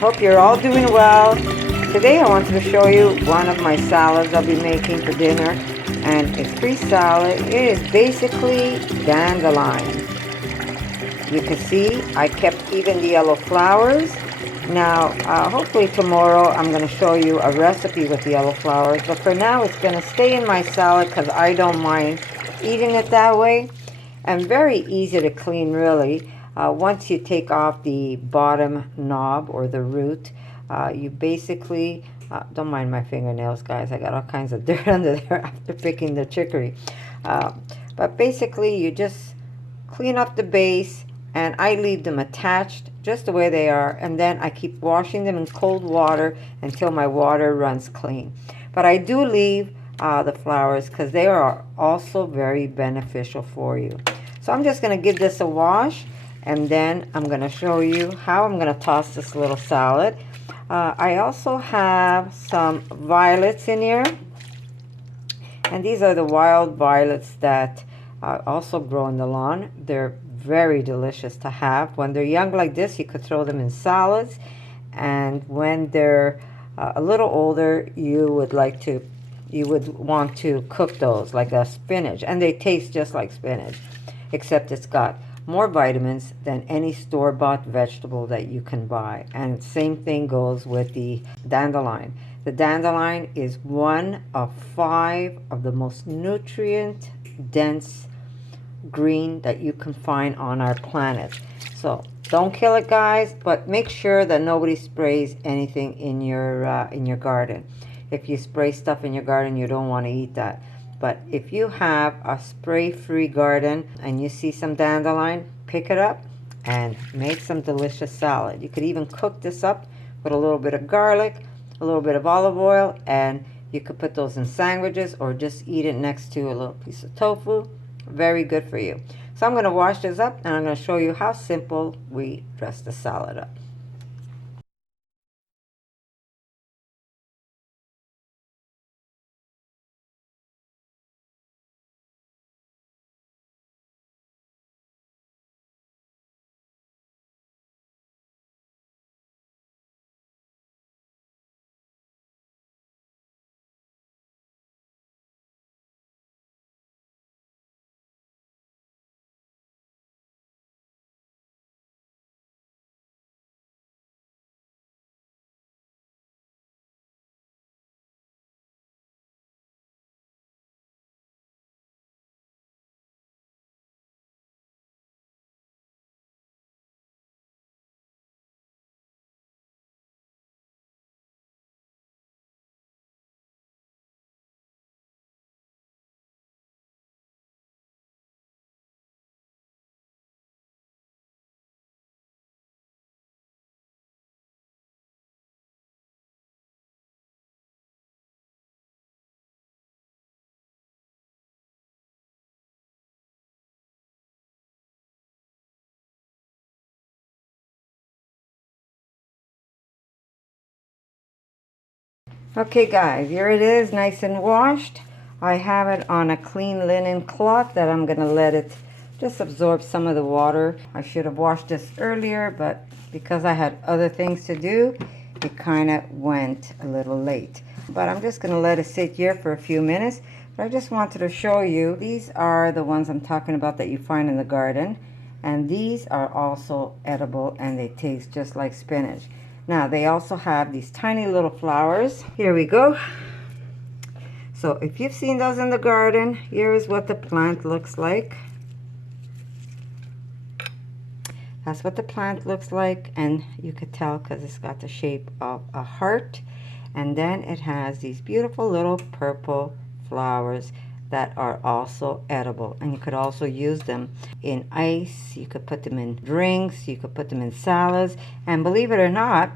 Hope you're all doing well. Today I wanted to show you one of my salads I'll be making for dinner, and it's free salad. It is basically dandelion. You can see I kept even the yellow flowers. Now hopefully tomorrow I'm going to show you a recipe with the yellow flowers, but for now it's going to stay in my salad because I don't mind eating it that way. And very easy to clean, really. Once you take off the bottom knob or the root, you basically, don't mind my fingernails, guys. I got all kinds of dirt under there after picking the chicory. But basically, you just clean up the base, and I leave them attached just the way they are. And then I keep washing them in cold water until my water runs clean. But I do leave the flowers because they are also very beneficial for you. So I'm just going to give this a wash, and then I'm going to show you how I'm going to toss this little salad. I also have some violets in here, and these are the wild violets that also grow in the lawn. They're very delicious to have. When they're young like this, you could throw them in salads, and when they're a little older, you would want to cook those like a spinach, and they taste just like spinach, except it's got more vitamins than any store-bought vegetable that you can buy. And same thing goes with the dandelion. The dandelion is one of 5 of the most nutrient dense green that you can find on our planet. So don't kill it, guys, but make sure that nobody sprays anything in your garden. If you spray stuff in your garden, you don't want to eat that. But if you have a spray-free garden and you see some dandelion, pick it up and make some delicious salad. You could even cook this up with a little bit of garlic, a little bit of olive oil, and you could put those in sandwiches or just eat it next to a little piece of tofu. Very good for you. So I'm going to wash this up, and I'm going to show you how simple we dress the salad up. Okay, guys, here it is, nice and washed. I have it on a clean linen cloth that I'm going to let it just absorb some of the water. I should have washed this earlier, but because I had other things to do, it kind of went a little late. But I'm just going to let it sit here for a few minutes. But I just wanted to show you, these are the ones I'm talking about that you find in the garden. And these are also edible, and they taste just like spinach. Now, they also have these tiny little flowers. Here we go. So if you've seen those in the garden, here is what the plant looks like. That's what the plant looks like, and you could tell because it's got the shape of a heart. And then it has these beautiful little purple flowers that are also edible, and you could also use them in ice. You could put them in drinks, you could put them in salads, and believe it or not,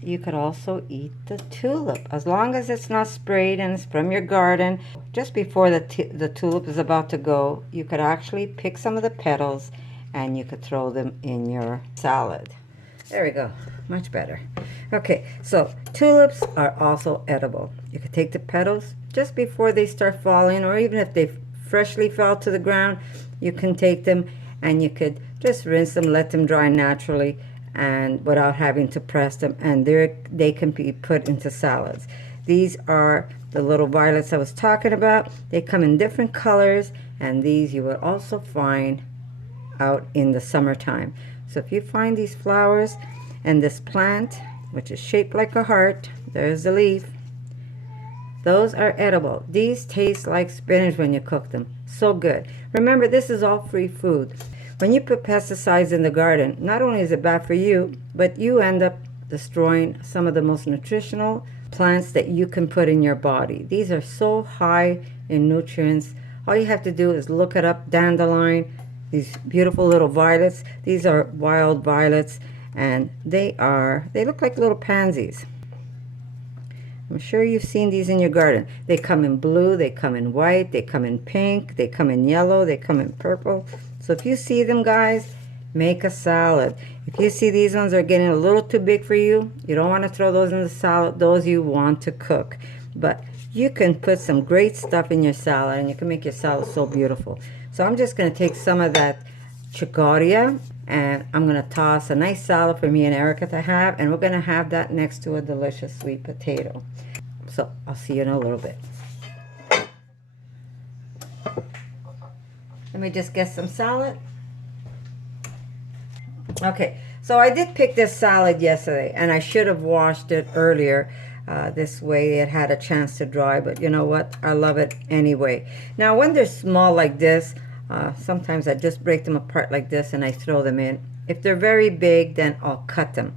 you could also eat the tulip as long as it's not sprayed and it's from your garden. Just before the tulip is about to go, you could actually pick some of the petals and you could throw them in your salad. There we go, much better. Okay, so tulips are also edible. You could take the petals just before they start falling, or even if they freshly fell to the ground, you can take them and you could just rinse them, let them dry naturally, and without having to press them, and they can be put into salads. These are the little violets I was talking about. They come in different colors, and these you will also find out in the summertime. So if you find these flowers and this plant, which is shaped like a heart, there's the leaf, those are edible. These taste like spinach when you cook them. So good. Remember, this is all free food. When you put pesticides in the garden, not only is it bad for you, but you end up destroying some of the most nutritional plants that you can put in your body. These are so high in nutrients. All you have to do is look it up, dandelion, these beautiful little violets. These are wild violets, and they look like little pansies. I'm sure you've seen these in your garden. They come in blue, they come in white, they come in pink, they come in yellow, they come in purple. So if you see them, guys, make a salad. If you see these ones are getting a little too big for you, you don't want to throw those in the salad. Those you want to cook. But you can put some great stuff in your salad, and you can make your salad so beautiful. So I'm just going to take some of that chicoria, and I'm going to toss a nice salad for me and Erica to have, and we're going to have that next to a delicious sweet potato. So I'll see you in a little bit. Let me just get some salad. Okay, so I did pick this salad yesterday, and I should have washed it earlier. This way it had a chance to dry, but you know what? I love it anyway. Now, when they're small like this, sometimes I just break them apart like this and I throw them in. If they're very big, then I'll cut them.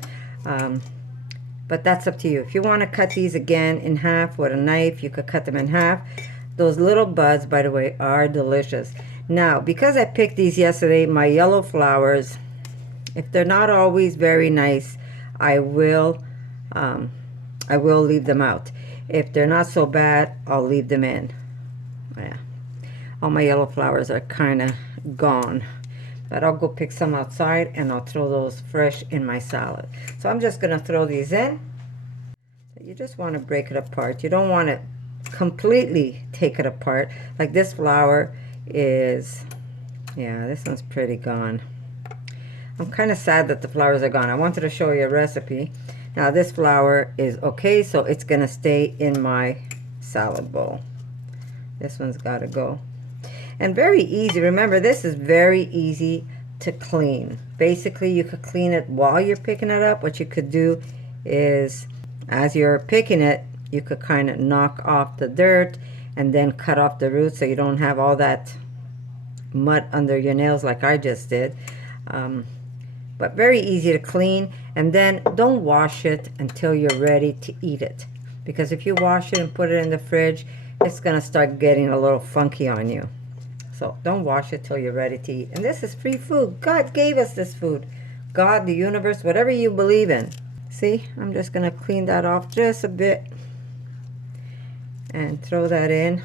But that's up to you. If you want to cut these again in half with a knife, you could cut them in half. Those little buds, by the way, are delicious. Now, because I picked these yesterday, my yellow flowers, if they're not always very nice, I will leave them out. If they're not so bad, I'll leave them in. Yeah. All my yellow flowers are kind of gone. But I'll go pick some outside, and I'll throw those fresh in my salad. So I'm just going to throw these in. You just want to break it apart. You don't want to completely take it apart. Like this flower is, yeah, this one's pretty gone. I'm kind of sad that the flowers are gone. I wanted to show you a recipe. Now this flower is okay, so it's going to stay in my salad bowl. This one's got to go. And very easy. Remember, this is very easy to clean. Basically, you could clean it while you're picking it up. What you could do is, as you're picking it, you could kind of knock off the dirt and then cut off the roots so you don't have all that mud under your nails like I just did. But very easy to clean. And then don't wash it until you're ready to eat it. Because if you wash it and put it in the fridge, it's going to start getting a little funky on you. So don't wash it till you're ready to eat. And this is free food. God gave us this food. God, the universe, whatever you believe in. See, I'm just going to clean that off just a bit and throw that in.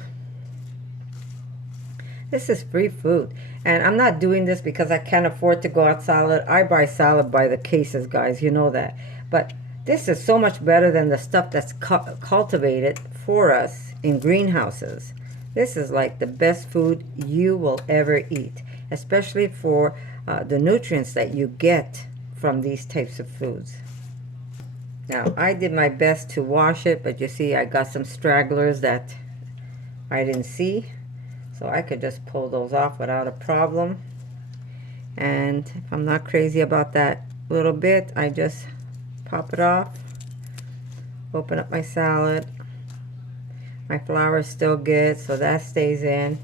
This is free food. And I'm not doing this because I can't afford to go out salad. I buy salad by the cases, guys. You know that. But this is so much better than the stuff that's cultivated for us in greenhouses. This is like the best food you will ever eat, especially for the nutrients that you get from these types of foods. Now, I did my best to wash it, but you see I got some stragglers that I didn't see. So I could just pull those off without a problem. And if I'm not crazy about that little bit, I just pop it off, open up my salad. My flour is still good, so that stays in.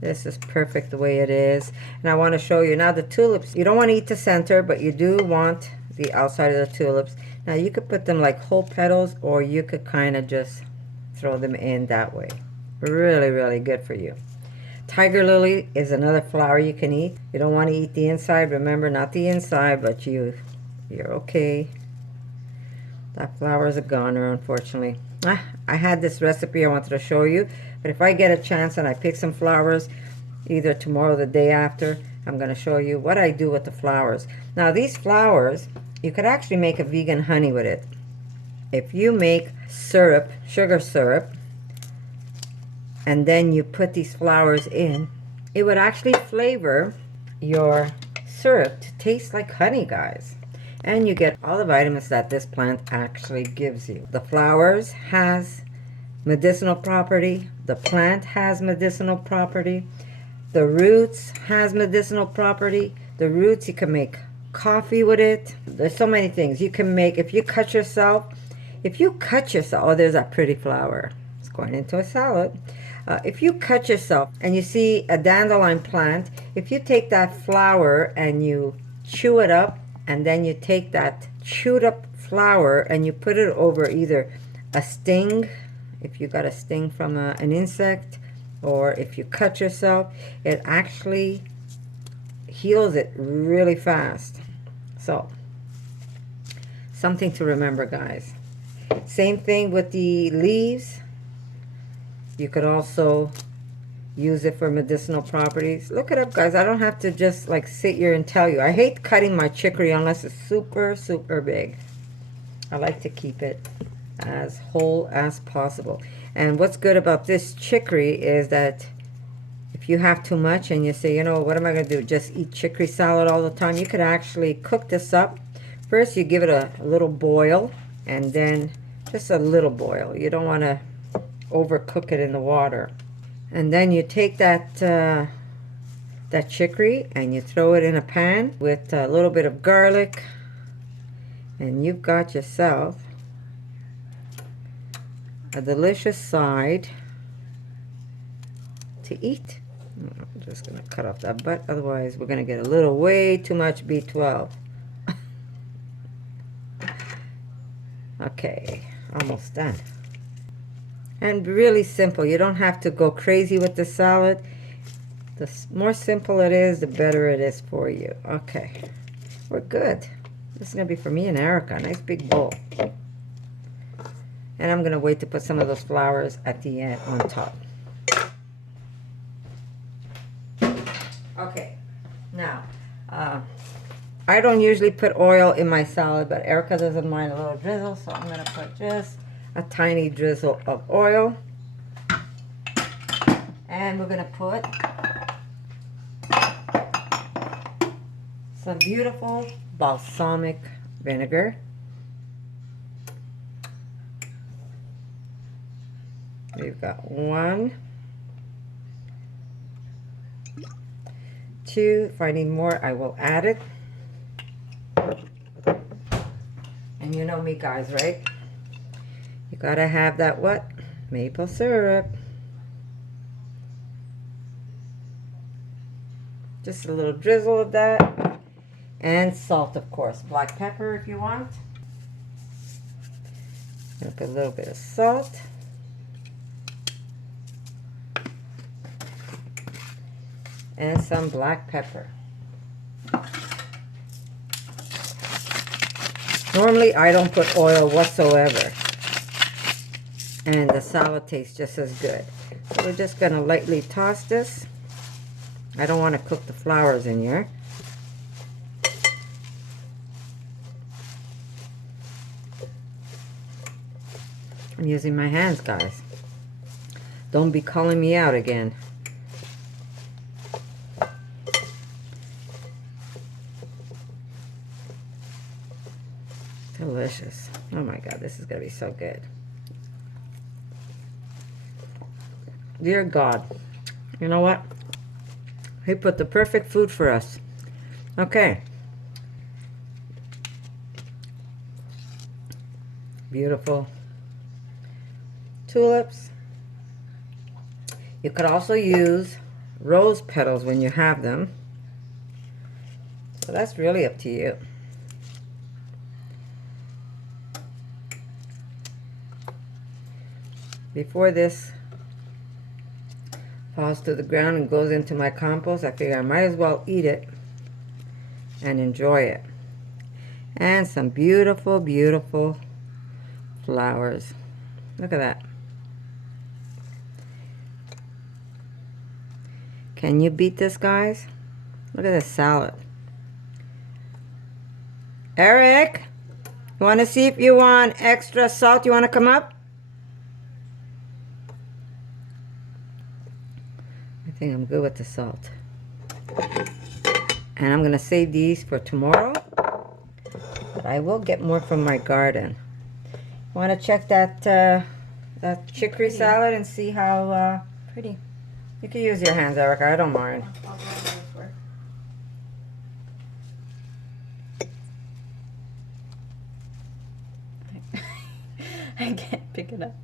This is perfect the way it is. And I want to show you now the tulips. You don't want to eat the center, but you do want the outside of the tulips. Now you could put them like whole petals, or you could kind of just throw them in that way. Really, really good for you. Tiger lily is another flower you can eat. You don't want to eat the inside. Remember, not the inside, but you're okay. That flower is a goner, unfortunately. I had this recipe I wanted to show you, but if I get a chance and I pick some flowers, either tomorrow or the day after, I'm going to show you what I do with the flowers. Now, these flowers, you could actually make a vegan honey with it. If you make syrup, sugar syrup, and then you put these flowers in, it would actually flavor your syrup to taste like honey, guys. And you get all the vitamins that this plant actually gives you. The flowers has medicinal property. The plant has medicinal property. The roots has medicinal property. The roots, you can make coffee with it. There's so many things you can make. If you cut yourself, oh, there's that pretty flower. It's going into a salad. If you cut yourself and you see a dandelion plant, if you take that flower and you chew it up, and then you take that chewed up flower and you put it over either a sting, if you got a sting from an insect, or if you cut yourself, it actually heals it really fast. So, something to remember, guys. Same thing with the leaves. You could also use it for medicinal properties. Look it up, guys. I don't have to just like sit here and tell you. I hate cutting my chicory unless it's super, super big. I like to keep it as whole as possible. And what's good about this chicory is that if you have too much and you say, you know, what am I going to do? Just eat chicory salad all the time? You could actually cook this up. First, you give it a little boil, and then just a little boil. You don't want to overcook it in the water. And then you take that that chicory and you throw it in a pan with a little bit of garlic, and you've got yourself a delicious side to eat. I'm just going to cut off that butt, otherwise we're going to get a little way too much B12. Okay, almost done. And really simple. You don't have to go crazy with the salad. The more simple it is, the better it is for you. Okay, we're good. This is going to be for me and Erica. Nice big bowl. And I'm going to wait to put some of those flowers at the end on top. Okay, now, I don't usually put oil in my salad, but Erica doesn't mind a little drizzle, so I'm going to put just a tiny drizzle of oil. And we're going to put some beautiful balsamic vinegar. We've got 1, 2. If I need more, I will add it. And you know me, guys, right? You gotta have that what? Maple syrup. Just a little drizzle of that. And salt, of course. Black pepper if you want. Put a little bit of salt. And some black pepper. Normally I don't put oil whatsoever, and the salad tastes just as good. So we're just going to lightly toss this. I don't want to cook the flowers in here. I'm using my hands, guys. Don't be calling me out again. Delicious. Oh my God, this is going to be so good. Dear God, you know what? He put the perfect food for us. Okay. Beautiful tulips. You could also use rose petals when you have them. So that's really up to you. Before this falls to the ground and goes into my compost, I figure I might as well eat it and enjoy it. And some beautiful, beautiful flowers. Look at that. Can you beat this, guys? Look at this salad. Eric, you want to see if you want extra salt? You want to come up? I think I'm good with the salt. And I'm going to save these for tomorrow. But I will get more from my garden. Want to check that that chicory salad and see how pretty. You can use your hands, Erica. I don't mind. I can't pick it up.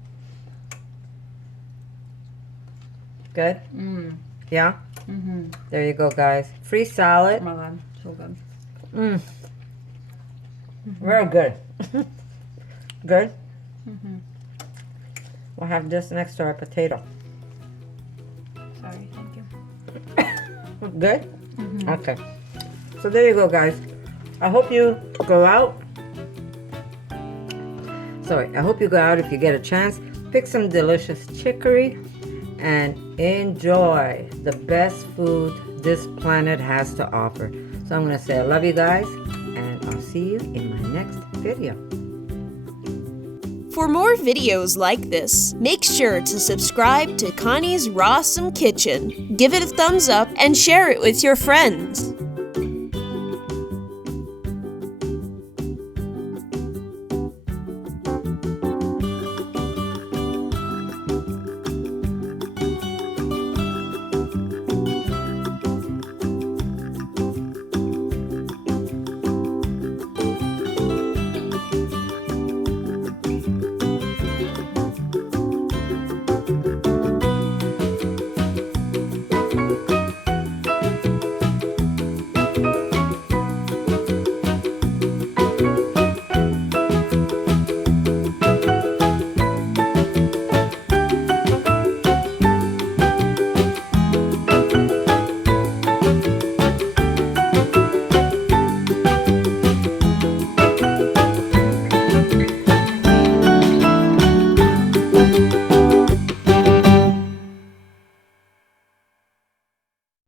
Good? Mm. Yeah? Mm-hmm. There you go, guys. Free salad. Oh my God, so good. Mm. Very good. Good? Mm-hmm. We'll have this next to our potato. Sorry, thank you. Good? Mm-hmm. Okay. So there you go, guys. I hope you go out. Sorry, I hope you go out if you get a chance. Pick some delicious chicory and enjoy the best food this planet has to offer. So I'm going to say I love you guys, and I'll see you in my next video. For more videos like this, make sure to subscribe to Connie's RAWsome Kitchen, give it a thumbs up, and share it with your friends.